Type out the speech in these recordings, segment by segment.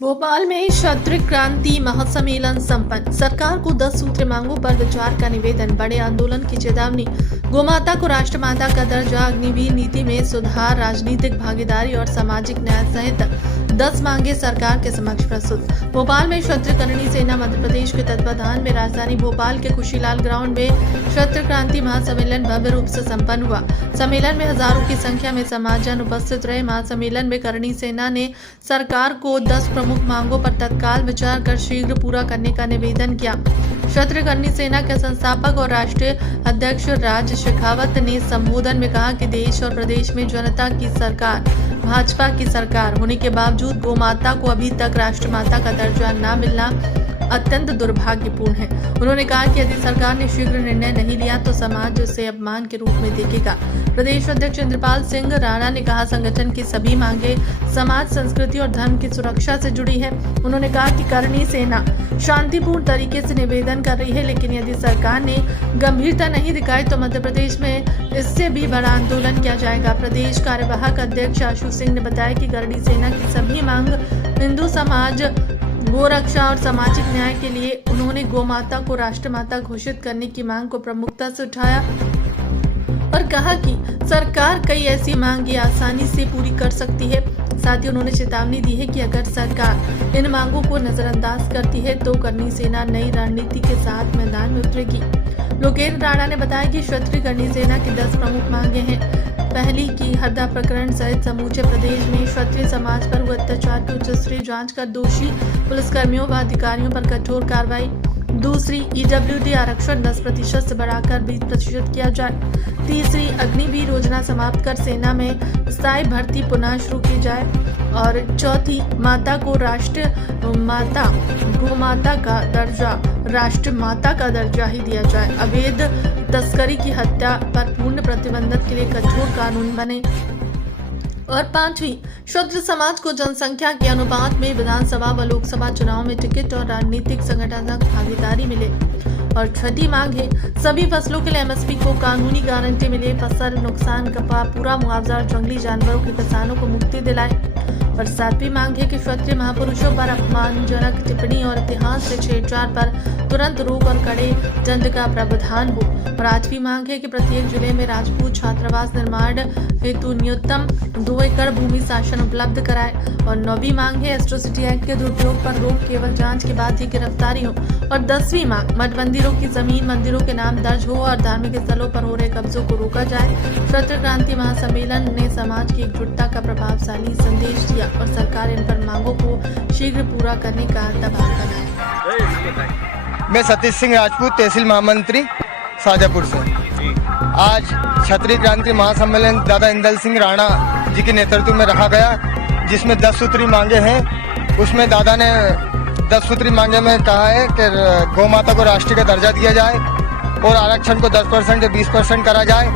भोपाल में क्षत्रिय क्रांति महासम्मेलन संपन्न। सरकार को 10 सूत्री मांगों पर विचार का निवेदन, बड़े आंदोलन की चेतावनी। गोमाता को राष्ट्रमाता का दर्जा, अग्निवीर नीति में सुधार, राजनीतिक भागीदारी और सामाजिक न्याय सहित 10 मांगे सरकार के समक्ष प्रस्तुत। भोपाल में क्षत्रिय करणी सेना मध्य प्रदेश के तत्वाधान में राजधानी भोपाल के खुशीलाल ग्राउंड में क्षत्रिय क्रांति महासम्मेलन भव्य रूप से संपन्न हुआ। सम्मेलन में हजारों की संख्या में समाजजन उपस्थित रहे। महासम्मेलन में करणी सेना ने सरकार को 10 प्रमुख मांगों पर तत्काल विचार कर शीघ्र पूरा करने का निवेदन किया। क्षत्रिय करणी सेना के संस्थापक और राष्ट्रीय अध्यक्ष राज शेखावत ने संबोधन में कहा कि देश और प्रदेश में जनता की सरकार, भाजपा की सरकार होने के बावजूद गोमाता को अभी तक राष्ट्रमाता का दर्जा न मिलना अत्यंत दुर्भाग्यपूर्ण है। उन्होंने कहा कि यदि सरकार ने शीघ्र निर्णय नहीं लिया तो समाज उसे अपमान के रूप में देखेगा। प्रदेश अध्यक्ष इंद्रपाल सिंह राणा ने कहा, संगठन की सभी मांगे समाज, संस्कृति और धर्म की सुरक्षा से जुड़ी है। उन्होंने कहा कि करणी सेना शांतिपूर्ण तरीके से निवेदन कर रही है, लेकिन यदि सरकार ने गंभीरता नहीं दिखाई तो मध्य प्रदेश में इससे भी बड़ा आंदोलन किया जाएगा। प्रदेश कार्यवाहक अध्यक्ष आशु सिंह ने बताया कि करणी सेना की सभी मांग हिंदू समाज, गोरक्षा और सामाजिक न्याय के लिए उन्होंने गोमाता को राष्ट्रमाता घोषित करने की मांग को प्रमुखता से उठाया और कहा कि सरकार कई ऐसी मांगे आसानी से पूरी कर सकती है। साथ ही उन्होंने चेतावनी दी है कि अगर सरकार इन मांगों को नजरअंदाज करती है तो करणी सेना नई रणनीति के साथ मैदान में उतरेगी। लोकेन्द्र राणा ने बताया कि क्षत्रिय करणी सेना की 10 प्रमुख मांगे हैं। पहली की हरदा प्रकरण सहित समूचे प्रदेश में क्षत्रिय समाज पर हुए अत्याचार की उच्चस्तरीय जांच कर दोषी पुलिसकर्मियों व अधिकारियों पर कठोर कार्रवाई। दूसरी, ईडब्ल्यूडी आरक्षण 10% से बढ़ाकर 20% किया जाए। तीसरी, अग्निवीर योजना समाप्त कर सेना में स्थायी भर्ती पुनः शुरू की जाए। और चौथी, माता को राष्ट्रमाता, गोमाता का दर्जा राष्ट्रमाता का दर्जा ही दिया जाए। अवैध तस्करी की हत्या पर पूर्ण प्रतिबंध के लिए कठोर कानून बने। और पांचवी, क्षत्रिय समाज को जनसंख्या के अनुपात में विधानसभा व लोकसभा चुनाव में टिकट और राजनीतिक संगठनात्मक भागीदारी मिले। और छठी मांग है, सभी फसलों के लिए एमएसपी को कानूनी गारंटी मिले। फसल नुकसान का पूरा मुआवजा और जंगली जानवरों के किसानों को मुक्ति दिलाए। और 7वीं मांग है कि क्षत्रिय महापुरुषों पर अपमानजनक टिप्पणी और इतिहास से छेड़छाड़ पर तुरंत रोक और कड़े दंड का प्रावधान हो। और 8वीं मांग है कि प्रत्येक जिले में राजपूत छात्रावास निर्माण हेतु न्यूनतम 2 एकड़ भूमि शासन उपलब्ध कराए। और 9वीं मांग है, एट्रोसिटी एक्ट के दुरुपयोग पर रोक केवल जांच के बाद ही गिरफ्तारी हो। और 10वीं मांग, मठ मंदिरों की जमीन मंदिरों के नाम दर्ज हो और धार्मिक स्थलों पर हो रहे कब्जों को रोका जाए। क्षत्रिय क्रांति महासम्मेलन ने समाज की एकजुटता का प्रभावशाली संदेश दिया और सरकार इन पर मांगों को शीघ्र पूरा करने का दबाव बनाया। मैं सतीश सिंह राजपूत, तहसील महामंत्री शाजापुर से। आज क्षत्रिय क्रांति महासम्मेलन दादा इंदल सिंह राणा जी के नेतृत्व में रखा गया, जिसमें 10 सूत्री मांगे हैं। उसमें दादा ने 10 सूत्री मांगे में कहा है कि गौमाता को राष्ट्रीय का दर्जा दिया जाए और आरक्षण को 10% से 20% करा जाए।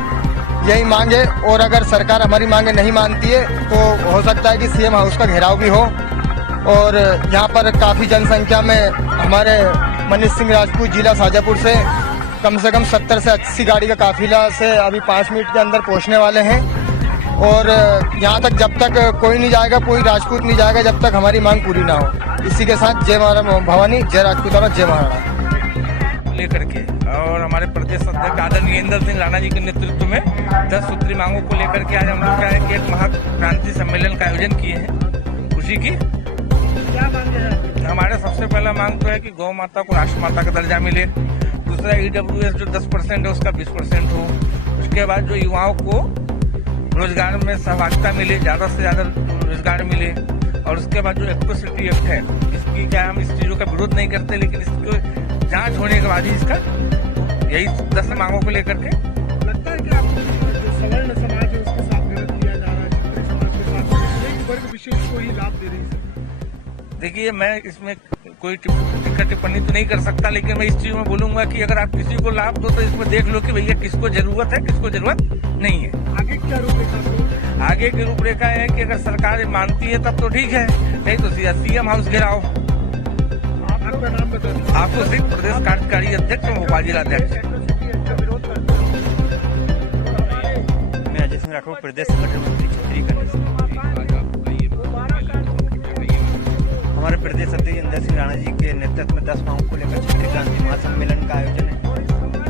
यही मांगे, और अगर सरकार हमारी मांगे नहीं मानती है तो हो सकता है कि सीएम हाउस का घेराव भी हो। और यहाँ पर काफ़ी जनसंख्या में हमारे मनीष सिंह राजपूत जिला शाजापुर से कम 70 से 80 गाड़ी का काफिला से अभी 5 मिनट के अंदर पहुँचने वाले हैं। और यहाँ तक जब तक कोई नहीं जाएगा, कोई राजपूत नहीं जाएगा जब तक हमारी मांग पूरी ना हो। इसी के साथ जय महाराणा भवानी, जय राजपूत और जय महाराणा लेकर के, और हमारे प्रदेश अध्यक्ष आदरणीय इंदल सिंह राणा जी के नेतृत्व में 10 सूत्री मांगों को लेकर के आज हम लोग क्या है कि एक महाक्रांति सम्मेलन का आयोजन किए हैं। खुशी की क्या मांगे हैं? हमारे सबसे पहला मांग तो है कि गौ माता को राष्ट्रमाता का दर्जा मिले। दूसरा, ईडब्ल्यूएस जो 10% है उसका 20% हो। उसके बाद जो युवाओं को रोजगार में सहभागिता मिले, ज्यादा से ज्यादा रोजगार मिले। और उसके बाद जो एट्रोसिटी एक्ट है, इसकी क्या हम इस चीजों का विरोध नहीं करते, लेकिन इसको जांच होने के बाद ही इसका, यही 10 मांगों को लेकर के लगता है कि आपको जो सवर्ण समाज है उसके साथ विरोध किया जा रहा है, क्षत्रिय समाज के साथ एक वर्ग विशेष को ही लाभ दे रही है। देखिए, मैं इसमें कोई टिप्पणी तो नहीं कर सकता, लेकिन मैं इस चीज में बोलूंगा कि अगर आप किसी को लाभ दो तो इसमें देख लो कि भैया किसको जरूरत है, किसको जरूरत नहीं है। आगे क्या रूपरेखा? आगे की रूपरेखा है कि अगर सरकार मानती है तब तो ठीक है, नहीं तो सीएम हाउस घेराओ। आपका नाम बताओ। आपको सिर्फ प्रदेश कार्यकारी अध्यक्ष और भोपाल जिला अध्यक्ष। मैं अजय सिंह राठौर, प्रदेश संगठन मंत्री क्षत्रिय करणी। हमारे प्रदेश अध्यक्ष इंदल सिंह राणा जी के नेतृत्व में 10 मांगों को लेकर क्षत्रिय क्रांति महासम्मेलन का आयोजन है।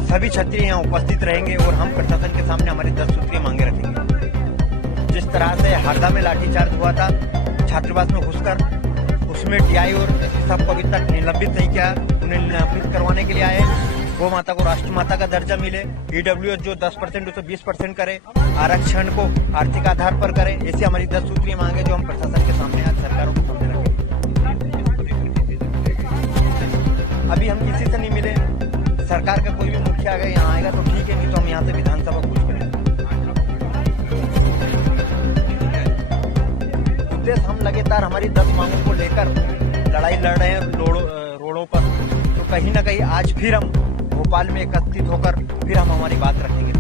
सभी क्षत्रिय यहाँ उपस्थित रहेंगे और हम प्रशासन के सामने हमारी 10 सूत्रीय मांगे रखेंगे। जिस तरह से हरदा में लाठीचार्ज हुआ था छात्रावास में घुसकर, उसमें टीआई और एसपी साहब को अभी तक निलंबित नहीं किया, उन्हें निलंबित करवाने के लिए आए। गौ माता को राष्ट्रमाता का दर्जा मिले, ईडब्ल्यूएस जो 10% उसे 20% करे, आरक्षण को आर्थिक आधार पर करे। ऐसी हमारी 10 सूत्रीय मांगे जो हम प्रशासन के सामने आज सरकारों के सामने रखेंगे। अभी हम किसी से नहीं मिले, सरकार का कोई भी मुखिया अगर यहाँ आएगा तो ठीक है, नहीं तो हम यहाँ से विधानसभा कूच करेंगे। उद्देश्य हम लगातार हमारी 10 मांगों को लेकर लड़ाई लड़ रहे हैं रोडों पर, तो कहीं ना कहीं आज फिर हम भोपाल में एकत्रित होकर फिर हम हमारी बात रखेंगे।